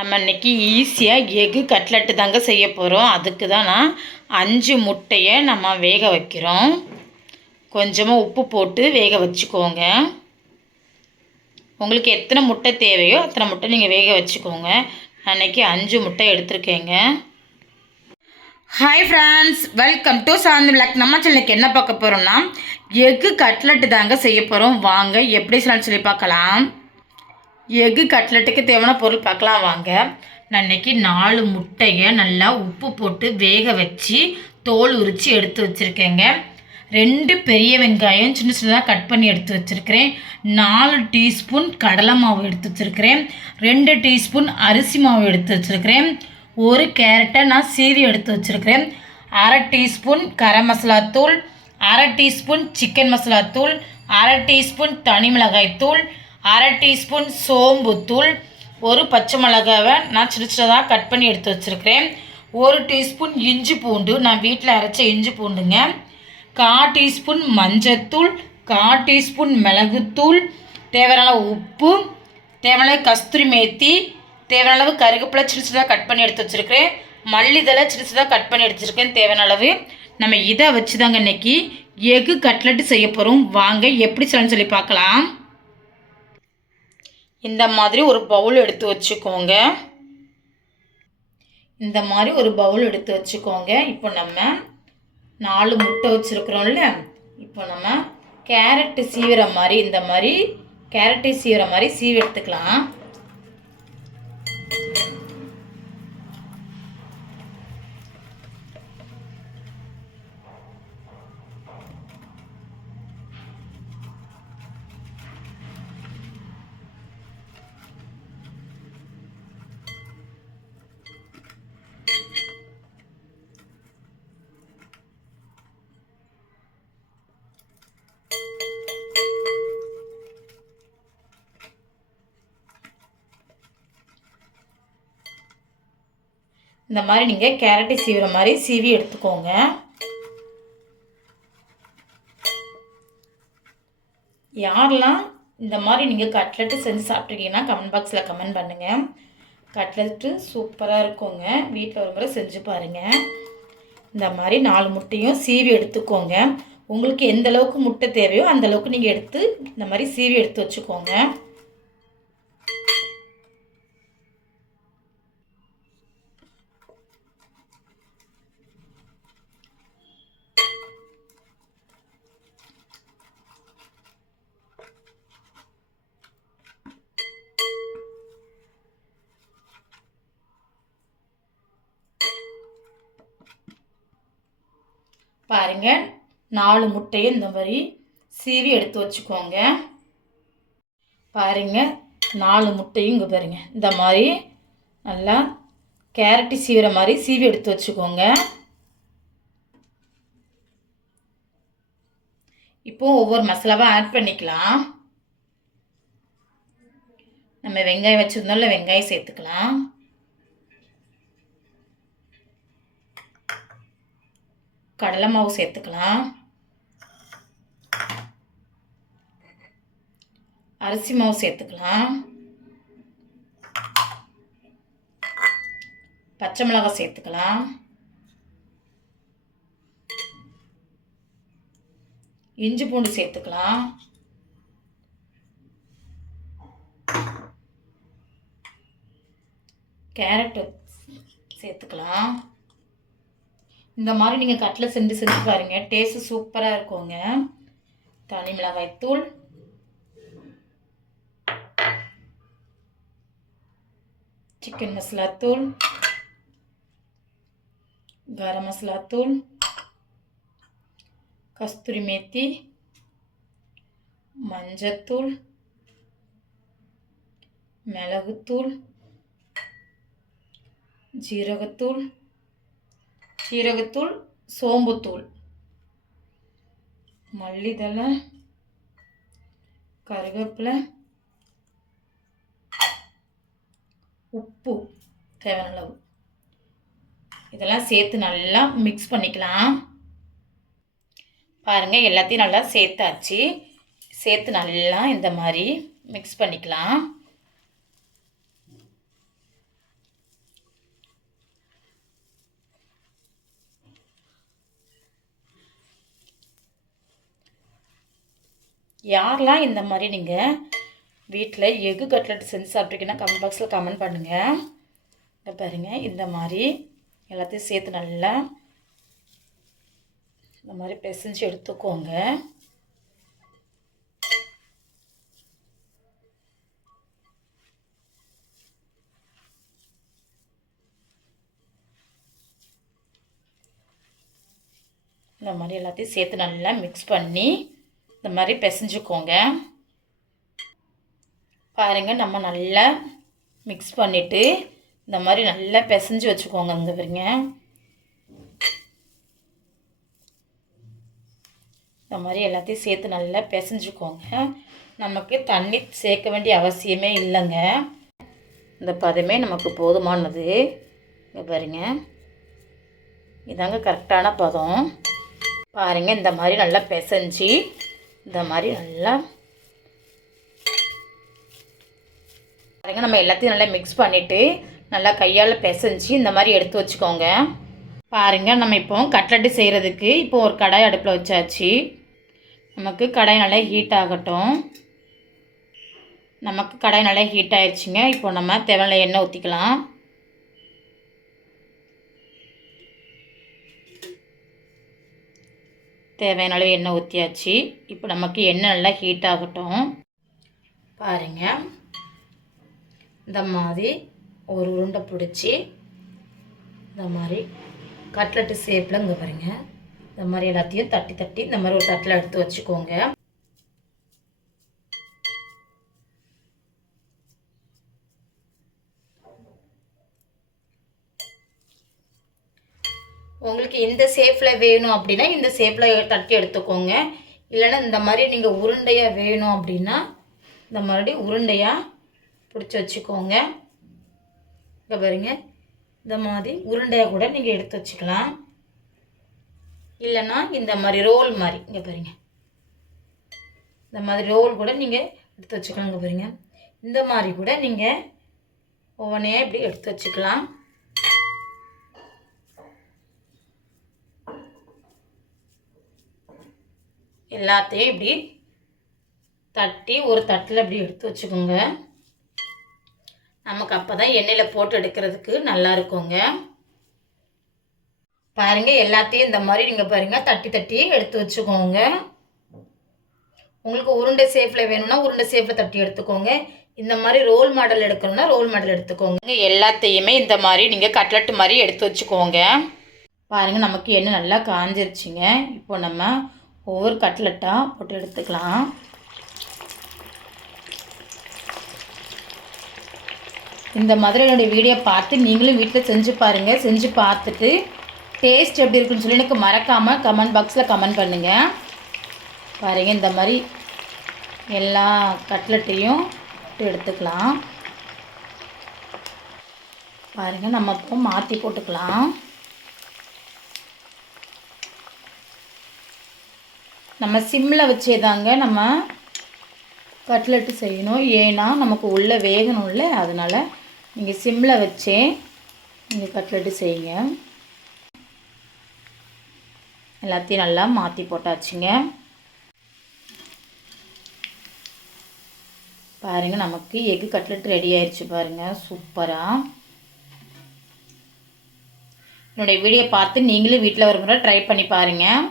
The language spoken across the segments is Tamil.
நம்ம இன்றைக்கி ஈஸியாக எக்கு கட்லெட்டு தாங்க செய்ய போகிறோம் அதுக்கு தான் நான் அஞ்சு முட்டையை நம்ம வேக வைக்கிறோம். கொஞ்சமாக உப்பு போட்டு வேக வச்சுக்கோங்க. உங்களுக்கு எத்தனை முட்டை தேவையோ அத்தனை முட்டை நீங்கள் வேக வச்சுக்கோங்க. நான் அஞ்சு முட்டை எடுத்திருக்கேங்க. Hi friends welcome to Shanthi Vilak நம்ம சேனலுக்கு என்ன பார்க்க போகிறோம்னா எக்கு கட்லெட்டு தாங்க செய்ய போகிறோம் வாங்க எப்படி செய்யலாம்னு சொல்லி பார்க்கலாம். எக்கு கட்லெட்டுக்கு தேவையான பொருள் பார்க்கலாம் வாங்க. நான் இன்றைக்கி நாலு முட்டையை நல்லா உப்பு போட்டு வேக வச்சு தோல் உரித்து எடுத்து வச்சுருக்கேங்க. ரெண்டு பெரிய வெங்காயம் சின்ன சின்னதாக கட் பண்ணி எடுத்து வச்சுருக்கிறேன். நாலு டீஸ்பூன் கடலை மாவு எடுத்து வச்சுருக்கிறேன். ரெண்டு டீஸ்பூன் அரிசி மாவு எடுத்து வச்சுருக்கிறேன். ஒரு கேரட்டை நான் சீவி எடுத்து வச்சுருக்கிறேன். அரை டீஸ்பூன் கரம் மசாலா தூள் அரை டீஸ்பூன் சிக்கன் மசாலா தூள் அரை டீஸ்பூன் தனி மிளகாய் தூள் அரை டீஸ்பூன் சோம்புத்தூள் ஒரு பச்சை மிளகாவை நான் சின்ன சின்னதாக கட் பண்ணி எடுத்து வச்சுருக்கிறேன். ஒரு டீஸ்பூன் இஞ்சி பூண்டு நான் வீட்டில் அரைச்ச இஞ்சி பூண்டுங்க. கா டீஸ்பூன் மஞ்சத்தூள் கா டீஸ்பூன் மிளகுத்தூள் தேவையான உப்பு தேவையான கஸ்தூரி மேத்தி தேவையான அளவு கருவேப்பிலை சின்ன சின்னதாக கட் பண்ணி எடுத்து வச்சுருக்கிறேன். மல்லிதழை சின்ன சின்னதாக கட் பண்ணி எடுத்துருக்கேன் தேவையான அளவு. நம்ம இதை வச்சு தாங்க இன்றைக்கி எக்கு கட்லெட்டு செய்ய போகிறோம் வாங்க எப்படி செய்யணும்னு சொல்லி பார்க்கலாம். இந்த மாதிரி ஒரு பவுல் எடுத்து வச்சுக்கோங்க. இந்த மாதிரி ஒரு பவுல் எடுத்து வச்சுக்கோங்க. இப்போ நம்ம நாலு முட்டை வச்சுருக்குறோம்ல. இப்போ நம்ம கேரட்டு சீவிற மாதிரி இந்த மாதிரி கேரட்டை சீவிற மாதிரி சீவி எடுத்துக்கலாம். இந்த மாதிரி நீங்கள் கேரட்டை சீவிற மாதிரி சீவி எடுத்துக்கோங்க. யாரெல்லாம் இந்த மாதிரி நீங்கள் கட்லெட்டு செஞ்சு சாப்பிட்ருக்கீங்கன்னா கமெண்ட் பாக்ஸில் கமெண்ட் பண்ணுங்கள் கட்லெட்டு சூப்பராக இருக்குங்க. வீட்டில் ஒரு முறை செஞ்சு பாருங்கள் இந்த மாதிரி நாலு முட்டையும் சீவி எடுத்துக்கோங்க. உங்களுக்கு எந்த அளவுக்கு முட்டை தேவையோ அந்த அளவுக்கு நீங்கள் எடுத்து இந்த மாதிரி சீவி எடுத்து வச்சுக்கோங்க. பாருங்கள் நாலு முட்டையும் இந்த மாதிரி சீவி எடுத்து வச்சுக்கோங்க. பாருங்கள் நாலு முட்டையும் இங்கே பாருங்க. இந்த மாதிரி நல்லா கேரட்டு சீவிற மாதிரி சீவி எடுத்து வச்சுக்கோங்க. இப்போ ஒவ்வொரு மசாலாவாக ஆட் பண்ணிக்கலாம். நம்ம வெங்காயம் வச்சுருந்தோம்ல வெங்காயம் சேர்த்துக்கலாம். கடலை மாவு சேர்த்துக்கலாம். அரிசி மாவு சேர்த்துக்கலாம். பச்சை மிளகாய் சேர்த்துக்கலாம். இஞ்சி பூண்டு சேர்த்துக்கலாம். கேரட் சேர்த்துக்கலாம். இந்த மாதிரி நீங்கள் கட்டில் செஞ்சு செஞ்சு பாருங்கள் டேஸ்ட்டு சூப்பராக இருக்குங்க. தனி மிளகாய் தூள். சிக்கன் மசாலா தூள். கரம் மசாலா தூள். கஸ்தூரி மேத்தி. மஞ்சத்தூள் மிளகுத்தூள். ஜீரகத்தூள். சீரகத்தூள் சோம்புத்தூள் மல்லிதழை கருவேப்பிலை உப்பு தேவையான அளவு இதெல்லாம் சேர்த்து நல்லா மிக்ஸ் பண்ணிக்கலாம். பாருங்கள் எல்லாத்தையும் நல்லா சேர்த்தாச்சு. சேர்த்து நல்லா இந்த மாதிரி மிக்ஸ் பண்ணிக்கலாம். யாரெலாம் இந்த மாதிரி நீங்கள் வீட்டில் எக்கு கட்லெட் செஞ்சு சாப்பிட்ருக்கீங்கன்னா கமெண்ட் பாக்ஸில் கமெண்ட் பண்ணுங்கள் இங்கே பாருங்கள் இந்த மாதிரி எல்லாத்தையும் சேர்த்து நல்லா இந்த மாதிரி பிசைஞ்சு எடுத்துக்கோங்க. இந்த மாதிரி எல்லாத்தையும் சேர்த்து நல்லா மிக்ஸ் பண்ணி இந்த மாதிரி பிசைஞ்சுக்கோங்க. பாருங்கள் நம்ம நல்லா மிக்ஸ் பண்ணிவிட்டு இந்த மாதிரி நல்லா பிசைஞ்சு வச்சுக்கோங்க இந்த பாருங்க. இந்த மாதிரி எல்லாத்தையும் சேர்த்து நல்லா பிசைஞ்சுக்கோங்க. நமக்கு தண்ணி சேர்க்க வேண்டிய அவசியமே இல்லைங்க. இந்த பதமே நமக்கு போதுமானது. இங்கே பாருங்க. இதாங்க கரெக்டான பதம். பாருங்கள் இந்த மாதிரி நல்லா பிசைஞ்சு இந்த மாதிரி நல்லா பாருங்கள் நம்ம எல்லாத்தையும் நல்லா மிக்ஸ் பண்ணிவிட்டு நல்லா கையால் பிசைஞ்சு இந்த மாதிரி எடுத்து வச்சுக்கோங்க. பாருங்கள் நம்ம இப்போ கட்லட்டு செய்கிறதுக்கு இப்போ ஒரு கடாய் அடுப்பில் வச்சாச்சு. நமக்கு கடாய் நல்லா ஹீட் ஆகட்டும். நமக்கு கடாய் நல்லா ஹீட் ஆயிடுச்சுங்க இப்போ நம்ம தேவையான எண்ணெய் ஊற்றிக்கலாம் தேவையான அளவு எண்ணெய் ஊற்றியாச்சு இப்போ நமக்கு எண்ணெய் நல்லா ஹீட் ஆகட்டும். பாருங்கள் இந்த மாதிரி ஒரு உருண்டை பிடிச்சி இந்த மாதிரி கட்லெட்டு ஷேப்பில் இங்கே பாருங்கள் இந்த மாதிரி எல்லாத்தையும் தட்டி தட்டி இந்த மாதிரி ஒரு தட்டில் எடுத்து வச்சுக்கோங்க. உங்களுக்கு இந்த ஷேப்பில் வேணும் அப்படின்னா இந்த ஷேப்பில் தட்டி எடுத்துக்கோங்க. இல்லைன்னா இந்த மாதிரி நீங்கள் உருண்டையாக வேணும் அப்படின்னா இந்த மாதிரி உருண்டையாக பிடிச்சி வச்சுக்கோங்க. இங்கே பாருங்க. இந்த மாதிரி உருண்டையாக கூட நீங்கள் எடுத்து வச்சுக்கலாம். இல்லைன்னா இந்த மாதிரி ரோல் மாதிரி. இங்கே பாருங்க. இந்த மாதிரி ரோல் கூட நீங்கள் எடுத்து வச்சுக்கலாம். இங்கே பாருங்க. இந்த மாதிரி கூட நீங்கள் ஒவ்வொன்றையாக இப்படி எடுத்து வச்சுக்கலாம். எல்லாத்தையும் இப்படி தட்டி ஒரு தட்டில் இப்படி எடுத்து வச்சுக்கோங்க. நமக்கு அப்போ தான் எண்ணெயில் போட்டு எடுக்கிறதுக்கு நல்லா இருக்குங்க. பாருங்கள் எல்லாத்தையும் இந்த மாதிரி நீங்கள் பாருங்கள் தட்டி தட்டி எடுத்து வச்சுக்கோங்க. உங்களுக்கு உருண்டை சேஃபில் வேணும்னா உருண்டை சேஃபில் தட்டி எடுத்துக்கோங்க. இந்த மாதிரி ரோல் மாடல் எடுக்கணும்னா ரோல் மாடல் எடுத்துக்கோங்க. எல்லாத்தையுமே இந்த மாதிரி நீங்கள் கட்லெட்டு மாதிரி எடுத்து வச்சுக்கோங்க. பாருங்கள் நமக்கு எண்ணெய் நல்லா காஞ்சிருச்சுங்க. இப்போ நம்ம ஒவ்வொரு கட்லெட்டாக போட்டு எடுத்துக்கலாம். இந்த மாதிரி என்னுடைய வீடியோ பார்த்து நீங்களும் வீட்டில் செஞ்சு பாருங்கள் செஞ்சு பார்த்துட்டு டேஸ்ட் எப்படி இருக்குன்னு சொல்லி எனக்கு மறக்காமல் கமெண்ட் பாக்ஸில் கமெண்ட் பண்ணுங்கள் பாருங்கள் இந்த மாதிரி எல்லா கட்லெட்டையும் எடுத்துக்கலாம். பாருங்கள் நம்ம இப்போ மாற்றி போட்டுக்கலாம். நம்ம சிம்மில் வச்சே தாங்க நம்ம கட்லெட்டு செய்யணும். ஏன்னா நமக்கு உள்ளே வேகணும்ல அதனால் நீங்கள் சிம்மில் வச்சே நீங்கள் கட்லெட்டு செய்யுங்க. எல்லாத்தையும் நல்லா மாற்றி போட்டாச்சுங்க. பாருங்கள் நமக்கு எக்கு கட்லெட் ரெடி ஆயிடுச்சு பாருங்கள் சூப்பராக என்னுடைய வீடியோ பார்த்து நீங்களும் வீட்டில் ஒரு முறை ட்ரை பண்ணி பாருங்கள்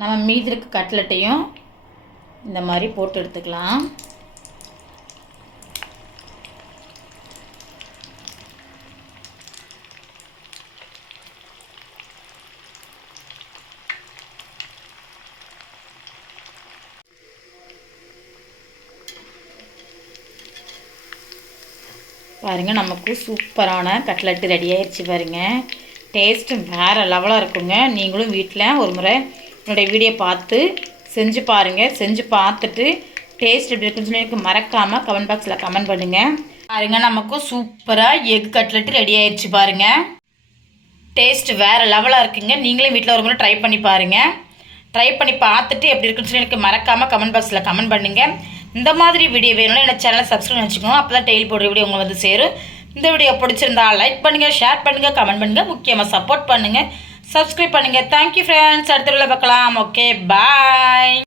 நம்ம மீதி இருக்க கட்லெட்டையும் இந்த மாதிரி போட்டு எடுத்துக்கலாம். பாருங்கள் நமக்கு சூப்பரான கட்லெட்டு ரெடி ஆயிடுச்சு பாருங்கள் டேஸ்ட்டு வேறு லெவலாக இருக்குங்க. நீங்களும் வீட்டில் ஒரு முறை என்னுடைய வீடியோ பார்த்து செஞ்சு பாருங்கள் செஞ்சு பார்த்துட்டு டேஸ்ட் எப்படி இருக்குன்னு சொல்லி எனக்கு மறக்காமல் கமெண்ட் பாக்ஸில் கமெண்ட் பண்ணுங்கள் பாருங்கள் நமக்கு சூப்பராக எக் கட்லெட்டு ரெடி ஆயிடுச்சு பாருங்கள் டேஸ்ட் வேறு லெவலாக இருக்குங்க. நீங்களும் வீட்டில் ஒரு முறை ட்ரை பண்ணி பாருங்கள் ட்ரை பண்ணி பார்த்துட்டு எப்படி இருக்குன்னு சொல்லி எனக்கு மறக்காமல் கமெண்ட் பாக்ஸில் கமெண்ட் பண்ணுங்கள் இந்த மாதிரி வீடியோ வேணும்னா என்ன சேனலை சப்ஸ்கிரைப் வச்சுக்கோங்க. அப்போ தான் டெய்லி போடுற வீடியோ உங்களுக்கு வந்து சேரும். இந்த வீடியோ பிடிச்சிருந்தா லைக் பண்ணுங்கள் ஷேர் பண்ணுங்கள் கமெண்ட் பண்ணுங்கள் முக்கியமாக சப்போர்ட் பண்ணுங்கள் சப்ஸ்கிரைப் பண்ணுங்கள் தேங்க்யூ ஃப்ரெண்ட்ஸ் அடுத்த பார்க்கலாம். Okay bye